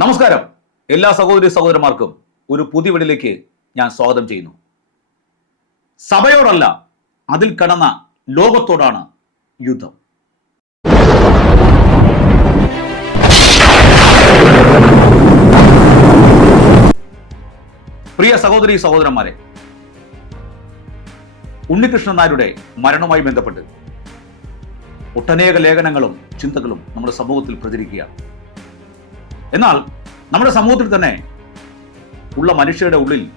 നമസ്കാരം. എല്ലാ സഹോദരി സഹോദരന്മാർക്കും ഒരു പുതിയ വീടിലേക്ക് ഞാൻ സ്വാഗതം ചെയ്യുന്നു. സഭയോടല്ല അതിൽ കടന്ന ലോകത്തോടാണ് യുദ്ധം. പ്രിയ സഹോദരി സഹോദരന്മാരെ ഉണ്ണികൃഷ്ണൻ നായരുടെ മരണവുമായി ബന്ധപ്പെട്ട് ഒട്ടനേക ലേഖനങ്ങളും ചിന്തകളും നമ്മുടെ സമൂഹത്തിൽ പ്രചരിക്കുകയാണ്. എന്നാൽ നമ്മുടെ സമൂഹത്തിൽ തന്നെ ഉള്ള മനുഷ്യരുടെ ഉള്ളിൽ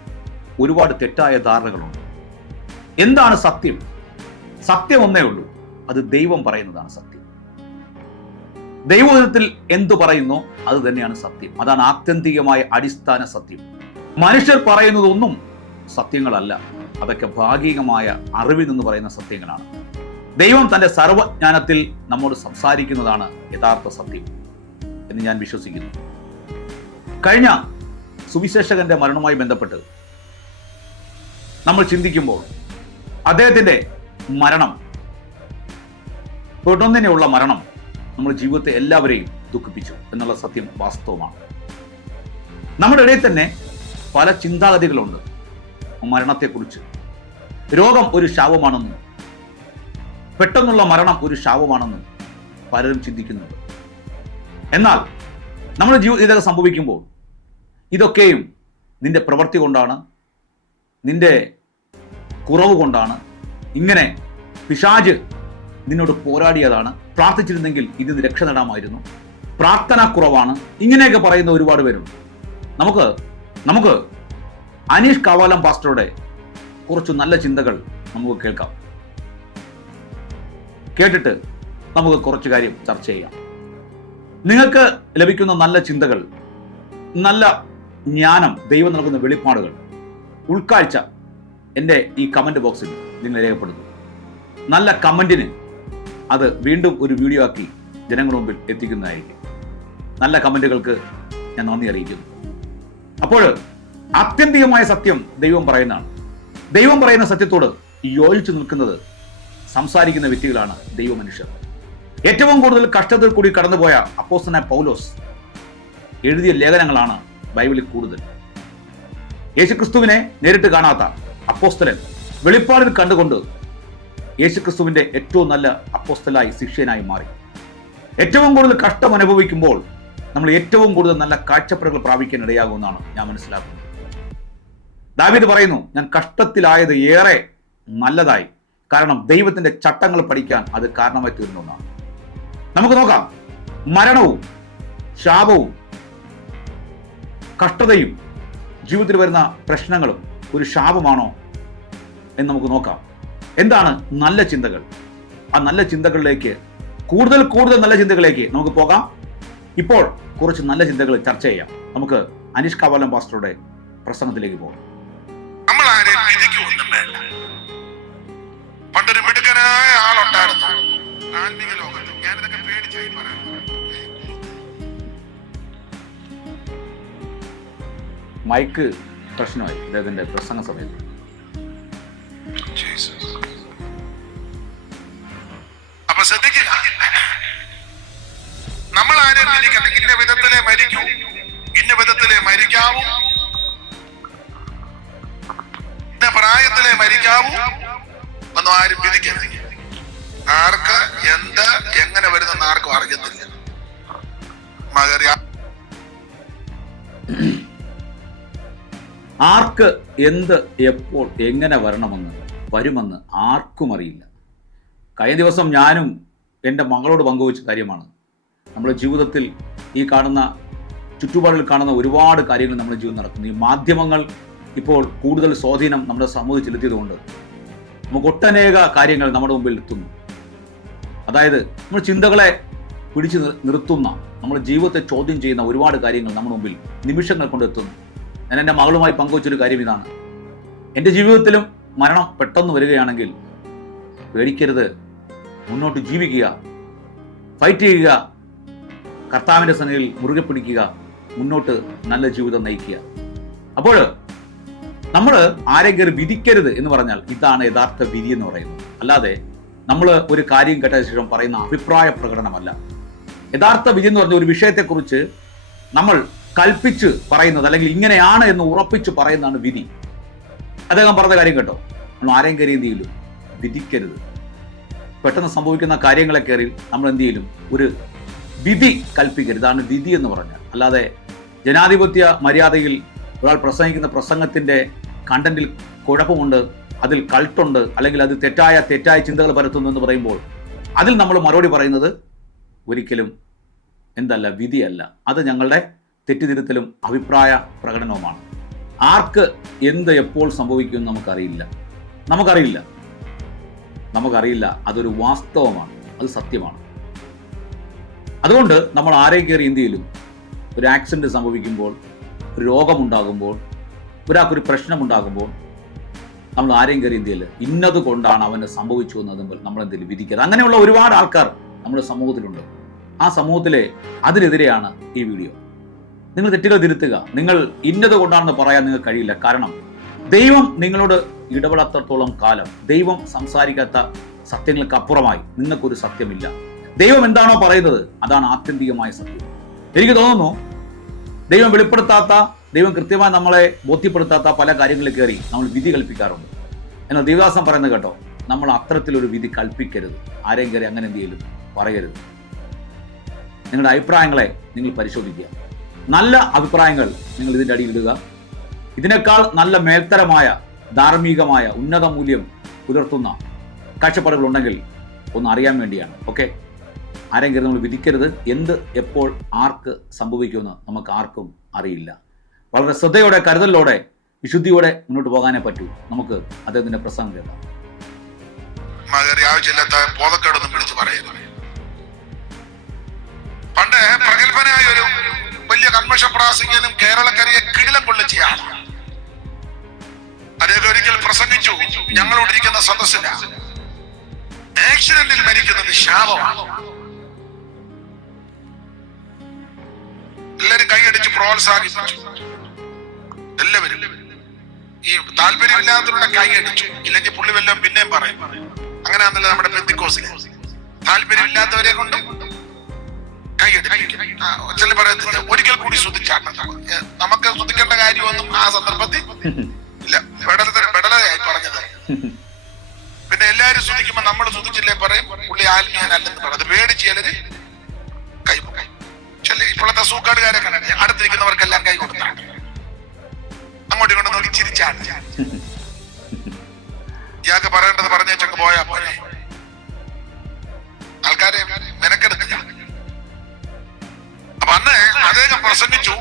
ഒരുപാട് തെറ്റായ ധാരണകളുണ്ട്. എന്താണ് സത്യം? സത്യം ഒന്നേ ഉള്ളൂ. അത് ദൈവം പറയുന്നതാണ് സത്യം. ദൈവത്തിൽ എന്തു പറയുന്നോ അത് തന്നെയാണ് സത്യം. അതാണ് ആത്യന്തികമായ അടിസ്ഥാന സത്യം. മനുഷ്യർ പറയുന്നതൊന്നും സത്യങ്ങളല്ല. അതൊക്കെ ഭാഗികമായ അറിവിൽ നിന്ന് പറയുന്ന സത്യങ്ങളാണ്. ദൈവം തന്റെ സർവജ്ഞാനത്തിൽ നമ്മോട് സംസാരിക്കുന്നതാണ് യഥാർത്ഥ സത്യം. എന്ന് ഞാൻ വിശ്വസിക്കുന്നു. കഴിഞ്ഞ സുവിശേഷകന്റെ മരണവുമായി ബന്ധപ്പെട്ട് നമ്മൾ ചിന്തിക്കുമ്പോൾ അദ്ദേഹത്തിന്റെ മരണം തുടർന്നിനെയുള്ള മരണം നമ്മൾ ജീവിതത്തെ എല്ലാവരെയും ദുഃഖിപ്പിച്ചു എന്നുള്ള സത്യം വാസ്തവമാണ്. നമ്മുടെ ഇടയിൽ തന്നെ പല ചിന്താഗതികളുണ്ട്. മരണത്തെക്കുറിച്ച്. രോഗം ഒരു ശാപമാണെന്നും പെട്ടെന്നുള്ള മരണം ഒരു ശാപമാണെന്നും പലരും ചിന്തിക്കുന്നുണ്ട്. എന്നാൽ നമ്മൾ ജീവിതം ഇതൊക്കെ സംഭവിക്കുമ്പോൾ ഇതൊക്കെയും നിന്റെ പ്രവൃത്തി കൊണ്ടാണ് നിന്റെ കുറവ് കൊണ്ടാണ് ഇങ്ങനെ പിശാജ് നിന്നോട് പോരാടിയതാണ്. പ്രാർത്ഥിച്ചിരുന്നെങ്കിൽ ഇത് രക്ഷ നേടാമായിരുന്നു. പ്രാർത്ഥന കുറവാണ്. ഇങ്ങനെയൊക്കെ പറയുന്ന ഒരുപാട് പേരുണ്ട്. നമുക്ക് നമുക്ക് അനീഷ് കാവാലം പാസ്റ്ററുടെ കുറച്ച് നല്ല ചിന്തകൾ നമുക്ക് കേൾക്കാം. കേട്ടിട്ട് നമുക്ക് കുറച്ച് കാര്യം ചർച്ച ചെയ്യാം. നിങ്ങൾക്ക് ലഭിക്കുന്ന നല്ല ചിന്തകൾ നല്ല ജ്ഞാനം ദൈവം നൽകുന്ന വെളിപ്പാടുകൾ ഉൾക്കാഴ്ച എന്റെ ഈ കമന്റ് ബോക്സിൽ നിങ്ങൾ രേഖപ്പെടുത്തും. നല്ല കമന്റിന് അത് വീണ്ടും ഒരു വീഡിയോ ആക്കി ജനങ്ങളുടെ മുമ്പിൽ എത്തിക്കുന്നതായിരിക്കും. നല്ല കമന്റുകൾക്ക് ഞാൻ നന്ദി അറിയിക്കുന്നു. അപ്പോൾ ആത്യന്തികമായ സത്യം ദൈവം പറയുന്നതാണ്. ദൈവം പറയുന്ന സത്യത്തോട് യോജിച്ചു നിൽക്കുന്നത് സംസാരിക്കുന്ന വ്യക്തികളാണ് ദൈവമനുഷ്യർ. ഏറ്റവും കൂടുതൽ കഷ്ടത്തിൽ കൂടി കടന്നുപോയ അപ്പോസന പൗലോസ് എഴുതിയ ലേഖനങ്ങളാണ് ബൈബിളിൽ കൂടുതൽ. യേശുക്രിസ്തുവിനെ നേരിട്ട് കാണാത്ത അപ്പോസ്തലൻ വെളിപ്പാടിൽ കണ്ടുകൊണ്ട് യേശുക്രിസ്തുവിന്റെ ഏറ്റവും നല്ല അപ്പോസ്തലായി ശിഷ്യനായി മാറി. ഏറ്റവും കൂടുതൽ കഷ്ടം അനുഭവിക്കുമ്പോൾ നമ്മൾ ഏറ്റവും കൂടുതൽ നല്ല കാഴ്ചപ്പാടുകൾ പ്രാപിക്കാൻ ഇടയാകുമെന്നാണ് ഞാൻ മനസ്സിലാക്കുന്നത്. ദാവീദ് പറയുന്നു ഞാൻ കഷ്ടത്തിലായത് ഏറെ നല്ലതായി. കാരണം ദൈവത്തിന്റെ ചട്ടങ്ങൾ പഠിക്കാൻ അത് കാരണമായി തീർന്നു എന്നാണ് നമുക്ക് നോക്കാം. മരണവും ശാപവും കഷ്ടതയും ജീവിതത്തിൽ വരുന്ന പ്രശ്നങ്ങളും ഒരു ശാപമാണോ എന്ന് നമുക്ക് നോക്കാം. എന്താണ് നല്ല ചിന്തകൾ? ആ നല്ല ചിന്തകളിലേക്ക് കൂടുതൽ കൂടുതൽ നല്ല ചിന്തകളിലേക്ക് നമുക്ക് പോകാം. ഇപ്പോൾ കുറച്ച് നല്ല ചിന്തകൾ ചർച്ച ചെയ്യാം. നമുക്ക് അനീഷ് കവാലം പാസ്റ്ററുടെ പ്രസംഗത്തിലേക്ക് പോകാം. മൈക്ക് പ്രശ്നമായി അദ്ദേഹത്തിന്റെ പ്രസംഗ സമയത്ത് അപ്പൊ ശ്രദ്ധിക്കുക. നമ്മൾ ആരും വിധിക്കണം ഇന്ന വിധത്തിലെ മരിക്കൂ. ഇന്ന വിധത്തിലെ മരിക്കാവൂ. ഇന്ന പ്രായത്തിലെ മരിക്കാവൂ. ഒന്നും ആരും വിധിക്കരുത്. ആർക്ക് എന്ത് എങ്ങനെ വരുന്നെന്ന് ആർക്കും അറിയത്തില്ല. മകരി ആർക്ക് എന്ത് എപ്പോൾ എങ്ങനെ വരണമെന്ന് വരുമെന്ന് ആർക്കും അറിയില്ല. കഴിഞ്ഞ ദിവസം ഞാനും എന്റെ മകളോട് പങ്കുവച്ച കാര്യമാണ്. നമ്മുടെ ജീവിതത്തിൽ ഈ കാണുന്ന ചുറ്റുപാടിൽ കാണുന്ന ഒരുപാട് കാര്യങ്ങൾ നമ്മുടെ ജീവിതം നടക്കുന്നു ഈ മാധ്യമങ്ങൾ ഇപ്പോൾ കൂടുതൽ സ്വാധീനം നമ്മുടെ സമൂഹത്തിൽ ചെലുത്തിയതുകൊണ്ട് നമുക്ക് ഒട്ടനേക കാര്യങ്ങൾ നമ്മുടെ മുമ്പിൽ എത്തുന്നു. അതായത് നമ്മൾ ചിന്തകളെ പിടിച്ചു നിർത്തുന്ന നമ്മുടെ ജീവിതത്തെ ചോദ്യം ചെയ്യുന്ന ഒരുപാട് കാര്യങ്ങൾ നമ്മുടെ മുമ്പിൽ നിമിഷങ്ങൾ കൊണ്ടെത്തുന്നു ഞാൻ എന്റെ മകളുമായി പങ്കുവച്ചൊരു കാര്യം ഇതാണ്. എന്റെ ജീവിതത്തിലും മരണം പെട്ടെന്ന് വരികയാണെങ്കിൽ പേടിക്കരുത്. മുന്നോട്ട് ജീവിക്കുക. ഫൈറ്റ് ചെയ്യുക. കർത്താവിന്റെ സന്നിധിയിൽ മുറുകെ പിടിക്കുക. മുന്നോട്ട് നല്ല ജീവിതം നയിക്കുക. അപ്പോൾ നമ്മൾ ആരെങ്കിലും വിധിക്കരുത് എന്ന് പറഞ്ഞാൽ ഇതാണ് യഥാർത്ഥ വിധി എന്ന് പറയുന്നത്. അല്ലാതെ നമ്മൾ ഒരു കാര്യം കേട്ട ശേഷം പറയുന്ന അഭിപ്രായ പ്രകടനമല്ല. യഥാർത്ഥ വിധി എന്ന് പറഞ്ഞ ഒരു വിഷയത്തെക്കുറിച്ച് നമ്മൾ കൽപ്പിച്ച് പറയുന്നത് അല്ലെങ്കിൽ ഇങ്ങനെയാണ് എന്ന് ഉറപ്പിച്ച് പറയുന്നതാണ് വിധി. അദ്ദേഹം പറഞ്ഞ കാര്യം കേട്ടോ. നമ്മൾ ആരെയും കയറി എന്ത് ചെയ്യലും വിധിക്കരുത്. പെട്ടെന്ന് സംഭവിക്കുന്ന കാര്യങ്ങളെ കയറി നമ്മൾ എന്ത് ചെയ്യലും ഒരു വിധി കൽപ്പിക്കരുത്. ഇതാണ് വിധി എന്ന് പറഞ്ഞാൽ. അല്ലാതെ ജനാധിപത്യ മര്യാദയിൽ ഒരാൾ പ്രസംഗിക്കുന്ന പ്രസംഗത്തിന്റെ കണ്ടന്റിൽ കുഴപ്പമുണ്ട് അതിൽ കൾട്ടുണ്ട് അല്ലെങ്കിൽ അത് തെറ്റായ തെറ്റായ ചിന്തകൾ പരത്തുന്നു എന്ന് പറയുമ്പോൾ അതിൽ നമ്മൾ മറുപടി പറയുന്നത് ഒരിക്കലും എന്തല്ല വിധിയല്ല. അത് ഞങ്ങളുടെ തെറ്റിതിരുത്തലും അഭിപ്രായ പ്രകടനവുമാണ്. ആർക്ക് എന്ത് എപ്പോൾ സംഭവിക്കുമെന്ന് നമുക്കറിയില്ല. നമുക്കറിയില്ല. നമുക്കറിയില്ല. അതൊരു വാസ്തവമാണ്. അത് സത്യമാണ്. അതുകൊണ്ട് നമ്മൾ ആരെയും കയറി ഇന്ത്യയിലും ഒരു ആക്സിഡന്റ് സംഭവിക്കുമ്പോൾ ഒരു രോഗമുണ്ടാകുമ്പോൾ ഒരാൾക്കൊരു പ്രശ്നമുണ്ടാകുമ്പോൾ നമ്മൾ ആരെയും കയറി ഇന്ത്യയിൽ ഇന്നത് കൊണ്ടാണ് അവന് സംഭവിച്ചു എന്നത് നമ്മൾ എന്തെങ്കിലും വിധിക്കരുത് അങ്ങനെയുള്ള ഒരുപാട് ആൾക്കാർ നമ്മുടെ സമൂഹത്തിലുണ്ട്. ആ സമൂഹത്തിലെ അതിനെതിരെയാണ് ഈ വീഡിയോ. നിങ്ങൾ തെറ്റുകൾ തിരുത്തുക. നിങ്ങൾ ഇന്നത് കൊണ്ടാണെന്ന് പറയാൻ നിങ്ങൾക്ക് കഴിയില്ല. കാരണം ദൈവം നിങ്ങളോട് ഇടപെടാത്തത്തോളം കാലം ദൈവം സംസാരിക്കാത്ത സത്യങ്ങൾക്ക് അപ്പുറമായി നിങ്ങൾക്കൊരു സത്യമില്ല. ദൈവം എന്താണോ പറയുന്നത് അതാണ് ആത്യന്തികമായ സത്യം. എനിക്ക് തോന്നുന്നു ദൈവം വെളിപ്പെടുത്താത്ത ദൈവം കൃത്യമായി നമ്മളെ ബോധ്യപ്പെടുത്താത്ത പല കാര്യങ്ങളിൽ കയറി നമ്മൾ വിധി കൽപ്പിക്കാറുണ്ട്. എന്നാൽ ദൈവദാസം പറയുന്നത് കേട്ടോ നമ്മൾ അത്തരത്തിലൊരു വിധി കൽപ്പിക്കരുത്. ആരെയും കയറി അങ്ങനെ എന്തെങ്കിലും പറയരുത്. നിങ്ങളുടെ അഭിപ്രായങ്ങളെ നിങ്ങൾ പരിശോധിക്കുക. നല്ല അഭിപ്രായങ്ങൾ നിങ്ങൾ ഇതിന്റെ അടിയിൽ ഇടുക. ഇതിനേക്കാൾ നല്ല മേൽത്തരമായ ധാർമ്മികമായ ഉന്നത മൂല്യം പുലർത്തുന്ന കാഴ്ചപ്പാടുകൾ ഉണ്ടെങ്കിൽ ഒന്ന് അറിയാൻ വേണ്ടിയാണ്. ഓക്കെ ആരെങ്കിലും നമ്മൾ വിധിക്കരുത്. എന്ത് എപ്പോൾ ആർക്ക് സംഭവിക്കുമെന്ന് നമുക്ക് ആർക്കും അറിയില്ല. വളരെ ശ്രദ്ധയോടെ കരുതലോടെ വിശുദ്ധിയോടെ മുന്നോട്ട് പോകാനേ പറ്റൂ. നമുക്ക് അദ്ദേഹത്തിന്റെ പ്രസംഗം കേൾക്കാം. പറയുന്നു. പണ്ട് പ്രഗത്ഭനായ ഒരു വലിയ കൺവെൻഷൻ പ്രാസംഗികനും കേരളക്കരയെ കിടിലം കൊള്ളിച്ചയാണ് അദ്ദേഹം ഒരിക്കൽ പ്രസംഗിച്ചു ഞങ്ങളോടിരിക്കുന്ന സദസ്സിന്. ആക്സിഡന്റിൽ മരിക്കുന്നത് ശാപമാണ്. എല്ലാരും കൈയടിച്ച് പ്രോത്സാഹിപ്പിച്ചു. എല്ലാവരും. ഈ താല്പര്യമില്ലാത്തവരുടെ കൈയടിച്ചു. ഇല്ലെങ്കിൽ പുള്ളി വല്ലതും പിന്നെയും പറയും. അങ്ങനെയാണല്ലോ നമ്മുടെ പെന്തിക്കോസിൽ താല്പര്യമില്ലാത്തവരെ കൊണ്ട് കൈയടിപ്പിക്കും ആ, ചില പറയത്തില്ല ഒരിക്കൽ കൂടി ശ്രദ്ധിച്ചാണ് നമുക്ക് ശ്രദ്ധിക്കേണ്ട കാര്യമൊന്നും ആ സന്ദർഭത്തിൽ ഇല്ല. വെടല വെടലയായി പറഞ്ഞത്. പിന്നെ എല്ലാരും ശ്രദ്ധിക്കുമ്പോ നമ്മൾ ശ്രദ്ധിച്ചില്ലേ പറയും? പുള്ളി ആത്മീയനല്ലെന്ന് പറയും. അത് പേടിച്ച് ചിലര് കൈ ഇപ്പോഴത്തെ സൂക്കാടുകാരെ കണ്ടേ അടുത്തിരിക്കുന്നവർക്കെല്ലാം കൈ കൊടുത്താണ് അങ്ങോട്ടും ഇങ്ങോട്ടും നോക്കി ചിരിച്ചാണ്. ഇയാൾക്ക് പറയേണ്ടത് പറഞ്ഞേച്ചൊക്കെ പോയാ പോലെ പ്രസംഗിച്ചു.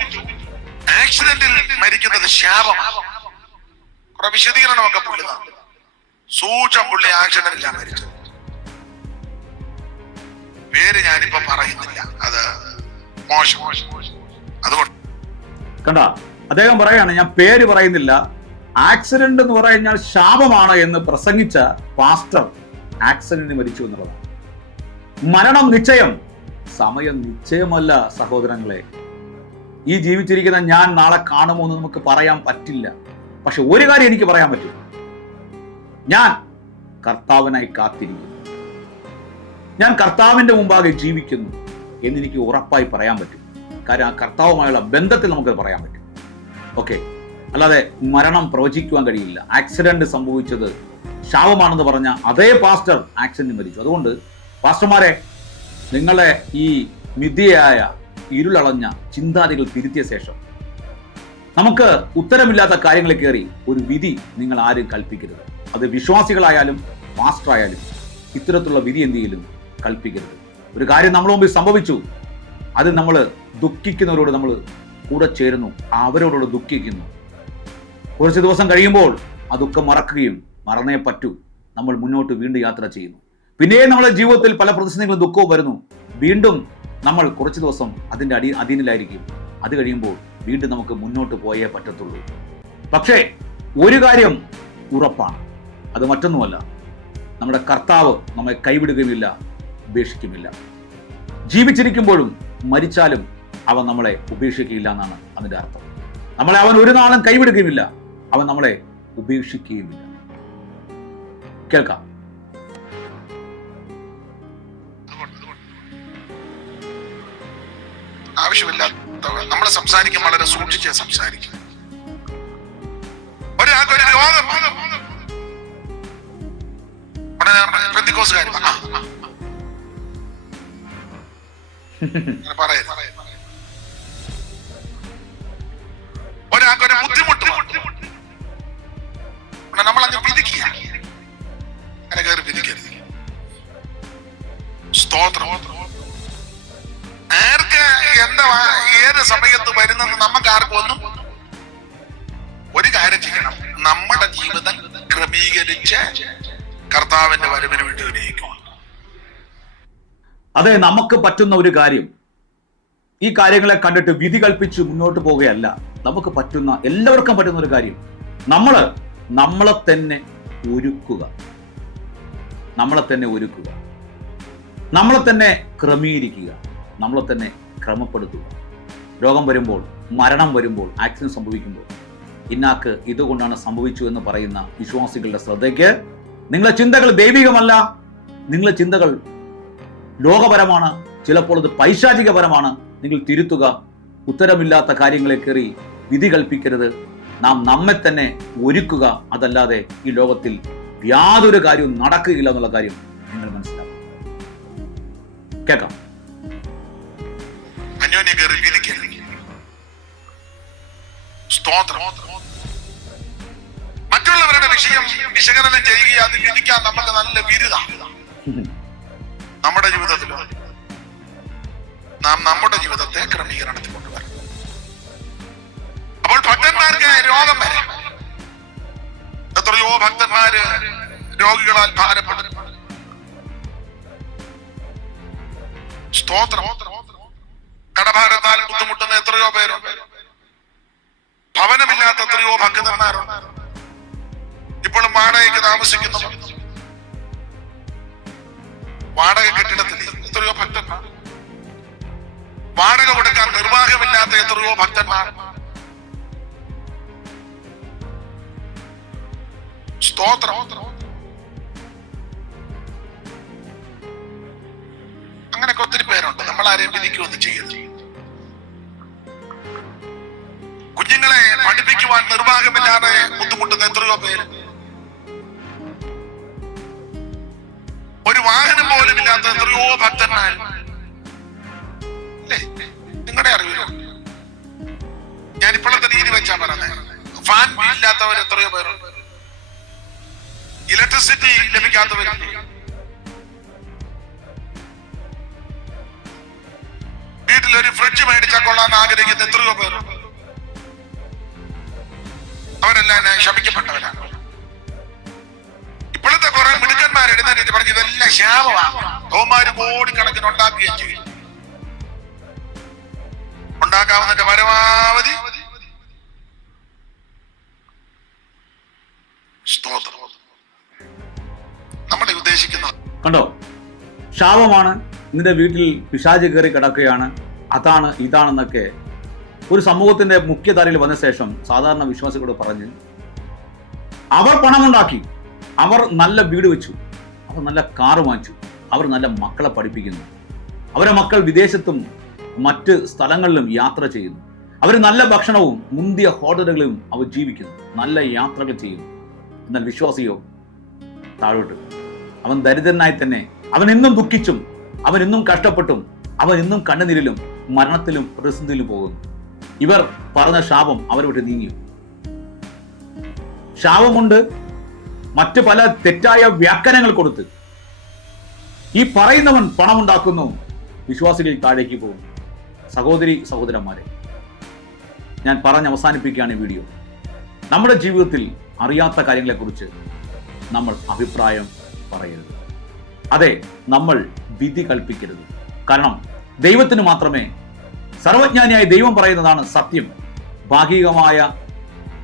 ആക്സിഡന്റിൽ മരിക്കുന്നത് ശാപമാണ്. വിശദീകരണമൊക്കെ പുള്ളി. സൂക്ഷം പുള്ളി ആക്സിഡന്റിലാണ് മരിച്ചത്. പേര് ഞാനിപ്പോ പറയുന്നില്ല. അത് മോശം. അതുകൊണ്ട് കണ്ട? അദ്ദേഹം പറയാണ് ഞാൻ പേര് പറയുന്നില്ല. ആക്സിഡന്റ് എന്ന് പറഞ്ഞാൽ ശാപമാണ് എന്ന് പ്രസംഗിച്ച പാസ്റ്റർ ആക്സിഡന്റ് മരിച്ചു എന്നുള്ളതാണ്. മരണം നിശ്ചയം. സമയം നിശ്ചയമല്ല സഹോദരങ്ങളെ. ഈ ജീവിച്ചിരിക്കുന്ന ഞാൻ നാളെ കാണുമോ എന്ന് നമുക്ക് പറയാൻ പറ്റില്ല. പക്ഷെ ഒരു കാര്യം എനിക്ക് പറയാൻ പറ്റും. ഞാൻ കർത്താവിനായി കാത്തിരിക്കുന്നു. ഞാൻ കർത്താവിന്റെ മുമ്പാകെ ജീവിക്കുന്നു എന്നെനിക്ക് ഉറപ്പായി പറയാൻ പറ്റും. കാര്യം ആ കർത്താവുമായുള്ള ബന്ധത്തിൽ നമുക്ക് പറയാൻ പറ്റും. ഓക്കെ. അല്ലാതെ മരണം പ്രവചിക്കുവാൻ കഴിയില്ല. ആക്സിഡന്റ് സംഭവിച്ചത് ശാപമാണെന്ന് പറഞ്ഞ അതേ പാസ്റ്റർ ആക്സിഡന്റ് മരിച്ചു. അതുകൊണ്ട് പാസ്റ്റർമാരെ നിങ്ങളെ ഈ മിഥ്യയായ ഇരുളളഞ്ഞ ചിന്താതികൾ തിരുത്തിയ ശേഷം നമുക്ക് ഉത്തരമില്ലാത്ത കാര്യങ്ങളിൽ കയറി ഒരു വിധി നിങ്ങൾ ആരും കൽപ്പിക്കരുത്. അത് വിശ്വാസികളായാലും മാസ്റ്റർ ആയാലും ഇത്തരത്തിലുള്ള വിധി എന്തെങ്കിലും കൽപ്പിക്കരുത്. ഒരു കാര്യം നമ്മൾ മുമ്പിൽ സംഭവിച്ചു. അത് നമ്മൾ ദുഃഖിക്കുന്നവരോട് നമ്മൾ കൂടെ ചേരുന്നു. അവരോടോട് ദുഃഖിക്കുന്നു. കുറച്ച് ദിവസം കഴിയുമ്പോൾ ആ ദുഃഖം മറക്കുകയും മറന്നേ പറ്റൂ. നമ്മൾ മുന്നോട്ട് വീണ്ടും യാത്ര ചെയ്യുന്നു. പിന്നെയും നമ്മുടെ ജീവിതത്തിൽ പല പ്രതിസന്ധികളും ദുഃഖവും വരുന്നു. വീണ്ടും നമ്മൾ കുറച്ച് ദിവസം അതിന്റെ അടി അധീനിലായിരിക്കും അത് കഴിയുമ്പോൾ വീണ്ടും നമുക്ക് മുന്നോട്ട് പോയേ പറ്റത്തുള്ളൂ. പക്ഷേ ഒരു കാര്യം ഉറപ്പാണ്. അത് മറ്റൊന്നുമല്ല. നമ്മുടെ കർത്താവ് നമ്മെ കൈവിടുകയുമില്ല ഉപേക്ഷിക്കുമില്ല. ജീവിച്ചിരിക്കുമ്പോഴും മരിച്ചാലും അവൻ നമ്മളെ ഉപേക്ഷിക്കുകയില്ല എന്നാണ് അതിന്റെ അർത്ഥം. നമ്മളെ അവൻ ഒരു നാളും കൈവിടുകയുമില്ല. അവൻ നമ്മളെ ഉപേക്ഷിക്കുകയുമില്ല. കേൾക്കാം. ആവശ്യമില്ലാത്ത നമ്മൾ സംസാരിക്കും വളരെ സൂക്ഷിച്ച് സംസാരിക്കും. ഒരാൾക്ക് ഒരു രോഗം. ഉടനെ പെന്തിക്കോസുകാർ വരവിന് വേണ്ടി വിനിയോഗിക്കുക അതെ നമുക്ക് പറ്റുന്ന ഒരു കാര്യം. ഈ കാര്യങ്ങളെ കണ്ടിട്ട് വിധി കൽപ്പിച്ച് മുന്നോട്ട് പോവുകയല്ല. നമുക്ക് പറ്റുന്ന എല്ലാവർക്കും പറ്റുന്ന ഒരു കാര്യം. നമ്മൾ നമ്മളെ തന്നെ ഒരുക്കുക. നമ്മളെ തന്നെ ഒരുക്കുക. നമ്മളെ തന്നെ ക്രമീകരിക്കുക. നമ്മളെ തന്നെ ക്രമപ്പെടുത്തുക. രോഗം വരുമ്പോൾ മരണം വരുമ്പോൾ ആക്സിഡന്റ് സംഭവിക്കുമ്പോൾ ഇന്നാക്ക് ഇതുകൊണ്ടാണ് സംഭവിച്ചു എന്ന് പറയുന്ന വിശ്വാസികളുടെ ശ്രദ്ധയ്ക്ക് നിങ്ങളെ ചിന്തകൾ ദൈവികമല്ല നിങ്ങളെ ചിന്തകൾ ലോകപരമാണ് ചിലപ്പോൾ അത് പൈശാചികപരമാണ്. നിങ്ങൾ തിരുത്തുക ഉത്തരമില്ലാത്ത കാര്യങ്ങളെ കയറി വിധി കൽപ്പിക്കരുത്. നാം നമ്മെ തന്നെ ഒരുക്കുക അതല്ലാതെ ഈ ലോകത്തിൽ യാതൊരു കാര്യവും നടക്കുകയില്ല എന്നുള്ള കാര്യം നിങ്ങൾ മനസ്സിലാക്കും കേൾക്കാം. സ്തോത്രം. മറ്റുള്ളവരുടെ വിഷയം വിശകലനം ചെയ്യുക അത് വിധിക്കാൻ നമുക്ക് നല്ല ബിരുദ. നമ്മുടെ ജീവിതത്തിൽ നാം നമ്മുടെ ജീവിതത്തെ ക്രമീകരണത്തിൽ കൊണ്ടുവരണം. അപ്പോൾ ഭക്തന്മാർക്ക് രോഗം വരാം. എത്രയോ ഭക്തന്മാര് രോഗികളാൽ ഭാരപ്പെടും. സ്തോത്രം. കടഭാരത്താൽ ബുദ്ധിമുട്ടുന്ന എത്രയോ പേരുണ്ട്. ഭവനമില്ലാത്ത എത്രയോ ഭക്തന്മാരുണ്ട്. ഇപ്പോഴും വാടകയ്ക്ക് താമസിക്കുന്നവർ വാടക കെട്ടിടത്തിൽ എത്രയോ ഭക്തന്മാർ. വാടക കൊടുക്കാൻ നിർവാഹമില്ലാത്ത എത്രയോ ഭക്തന്മാർ. സ്തോത്രം. അങ്ങനെയൊക്കെ ഒത്തിരി പേരുണ്ട്. നമ്മൾ ആരെയും വിധിക്കുമെന്ന് ചെയ്യുന്നു കുഞ്ഞുങ്ങളെ പഠിപ്പിക്കുവാൻ നിർവാഹമില്ലാതെ ബുദ്ധിമുട്ടുന്ന എത്രയോ പേര് വാഹനം പോലും ഇല്ലാത്ത എത്രയോ ഭക്തന്മാർ. നിങ്ങളുടെ അറിവിലോ? ഞാൻ ഇപ്പോഴത്തെ രീതി വെച്ചാ പറഞ്ഞത് ഫാൻ ഇല്ലാത്തവർ എത്രയോ പേരുണ്ട്. ഇലക്ട്രിസിറ്റി ലഭിക്കാത്തവരുണ്ട്. വീട്ടിൽ ഒരു ഫ്രിഡ്ജ് മേടിച്ചാൽ കൊള്ളാൻ ആഗ്രഹിക്കുന്ന എത്രയോ പേരുണ്ട്. അവരെല്ലാം എന്നെ ശപിക്കപ്പെട്ടവരാണ്. എഴുന്നേറ്റ് പറഞ്ഞു ഇതെല്ലാം ശാപമാണ് തോമാര് കോടിക്കണക്കിന് ഉണ്ടാക്കുകയും ചെയ്യും. ഉണ്ടാക്കാവുന്നതിന്റെ പരമാവധി സ്തോത്രം. നമ്മളെ ഉദ്ദേശിക്കുന്നത് കണ്ടോ? ശാപമാണ് നിന്റെ വീട്ടിൽ പിശാച് കയറി കിടക്കുകയാണ്. അതാണ് ഇതാണെന്നൊക്കെ ഒരു സമൂഹത്തിന്റെ മുഖ്യധാരയിൽ വന്ന ശേഷം സാധാരണ വിശ്വാസികളോട് പറഞ്ഞ് അവർ പണമുണ്ടാക്കി. അവർ നല്ല വീട് വെച്ചു. അവർ നല്ല കാറ് വാങ്ങിച്ചു. അവർ നല്ല മക്കളെ പഠിപ്പിക്കുന്നു. അവരെ മക്കൾ വിദേശത്തും മറ്റ് സ്ഥലങ്ങളിലും യാത്ര ചെയ്യുന്നു. അവർ നല്ല ഭക്ഷണവും മുന്തിയ ഹോട്ടലുകളിലും അവർ ജീവിക്കുന്നു. നല്ല യാത്രകൾ ചെയ്യുന്നു. എന്നാൽ വിശ്വാസിയോ താഴോട്ട്. അവൻ ദരിദ്രനായി തന്നെ. അവൻ എന്നും ദുഃഖിച്ചും അവൻ എന്നും കഷ്ടപ്പെട്ടും അവൻ എന്നും കണ്ണുനീരിലും മരണത്തിലും പ്രതിസന്ധിയിലും പോകുന്നു. ഇവർ പറഞ്ഞ ശാപം അവരോട്ട് നീങ്ങി. ശാപമുണ്ട് മറ്റ് പല തെറ്റായ വ്യാഖ്യാനങ്ങൾ കൊടുത്ത് ഈ പറയുന്നവൻ പണമുണ്ടാക്കുന്നു. വിശ്വാസികൾ താഴേക്ക് പോകും. സഹോദരി സഹോദരന്മാരെ ഞാൻ പറഞ്ഞ് അവസാനിപ്പിക്കുകയാണ് ഈ വീഡിയോ. നമ്മുടെ ജീവിതത്തിൽ അറിയാത്ത കാര്യങ്ങളെക്കുറിച്ച് നമ്മൾ അഭിപ്രായം പറയരുത്. അതെ നമ്മൾ വിധി കൽപ്പിക്കരുത്. കാരണം ദൈവത്തിന് മാത്രമേ സർവജ്ഞാനിയായ ദൈവം പറയുന്നതാണ് സത്യം. ഭാഗികമായ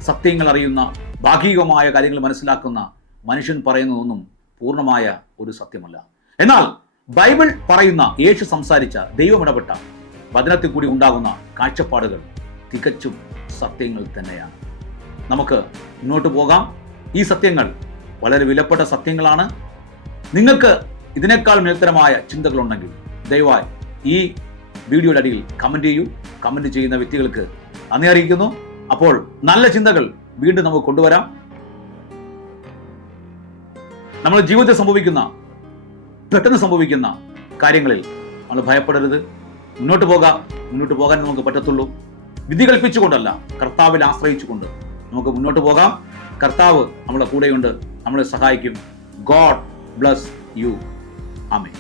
സത്യങ്ങൾ അറിയുന്ന ഭാഗികമായ കാര്യങ്ങൾ മനസ്സിലാക്കുന്ന മനുഷ്യൻ പറയുന്നതൊന്നും പൂർണമായ ഒരു സത്യമല്ല. എന്നാൽ ബൈബിൾ പറയുന്ന യേശു സംസാരിച്ച ദൈവം ഇടപെട്ട വചനത്തിൽ കൂടി ഉണ്ടാകുന്ന കാഴ്ചപ്പാടുകൾ തികച്ചും സത്യങ്ങൾ തന്നെയാണ്. നമുക്ക് മുന്നോട്ട് പോകാം. ഈ സത്യങ്ങൾ വളരെ വിലപ്പെട്ട സത്യങ്ങളാണ്. നിങ്ങൾക്ക് ഇതിനേക്കാൾ മേൽത്തരമായ ചിന്തകളുണ്ടെങ്കിൽ ദയവായി ഈ വീഡിയോയുടെ അടിയിൽ കമന്റ് ചെയ്യൂ. കമന്റ് ചെയ്യുന്ന വ്യക്തികൾക്ക് നന്ദി അറിയിക്കുന്നു. അപ്പോൾ നല്ല ചിന്തകൾ വീണ്ടും നമുക്ക് കൊണ്ടുവരാം. നമ്മുടെ ജീവിതത്തിൽ സംഭവിക്കുന്ന പെട്ടെന്ന് സംഭവിക്കുന്ന കാര്യങ്ങളിൽ നമ്മൾ ഭയപ്പെടരുത്. മുന്നോട്ട് പോകാം. മുന്നോട്ട് പോകാൻ നമുക്ക് പറ്റത്തുള്ളൂ. വിധി കൽപ്പിച്ചുകൊണ്ടല്ല കർത്താവിൽ ആശ്രയിച്ചുകൊണ്ട് നമുക്ക് മുന്നോട്ട് പോകാം. കർത്താവ് നമ്മളെ കൂടെയുണ്ട്. നമ്മളെ സഹായിക്കും. God bless you. ആമേ